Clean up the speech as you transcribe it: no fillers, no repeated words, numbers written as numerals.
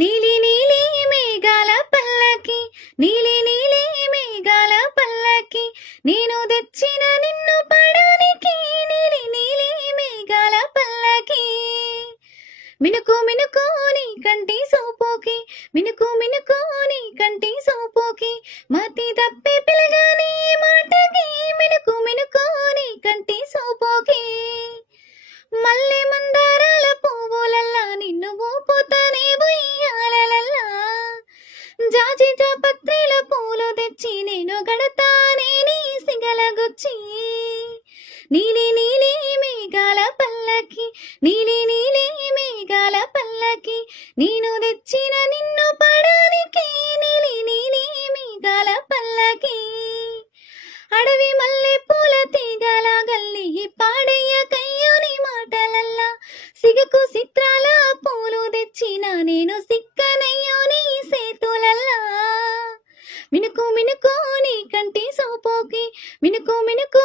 నీలి నీలి మేఘాల పల్లకి, నీలి నీలి మేఘాల పల్లకి, నేను తెచ్చిన నిన్ను పడానికి, నీలి నీలి మేఘాల పల్లకి. మినుకు మినుకు నీ కంటి సోపోకి, మినుకు మినుకు నీ కంటి సోపోకి, మతి తప్పి పిలగాని మాటకి, మినుకు మినుకు నీ కంటి సోపోకి. మల్లె మందారాల పువ్వులల్లా నిన్ను ఊపుతానే ఉయ్యాలలల్లా, జాజి జాపత్రిల పూలు తెచ్చి నేను గడతానే నీ సిగలగుచ్చి. నీలి నీలి మేఘాల పల్లకి, నీలి నీలి మేఘాల పల్లకి, నేను తెచ్చిన నిన్ను పడానికి, నీలి నీలి మేఘాల పల్లకి. అడవి మల్లె పూల తీగల గల్లి పాడయ్య కయ్యోని మాటలల్లా, సిగకు చిత్రాల పూలు తెచ్చిన నేను సిక్కనయ్యో నీ సేతులల్లా. మినుకు మినుకు నీ కంటి సోపోకి, మినుకు మినుకు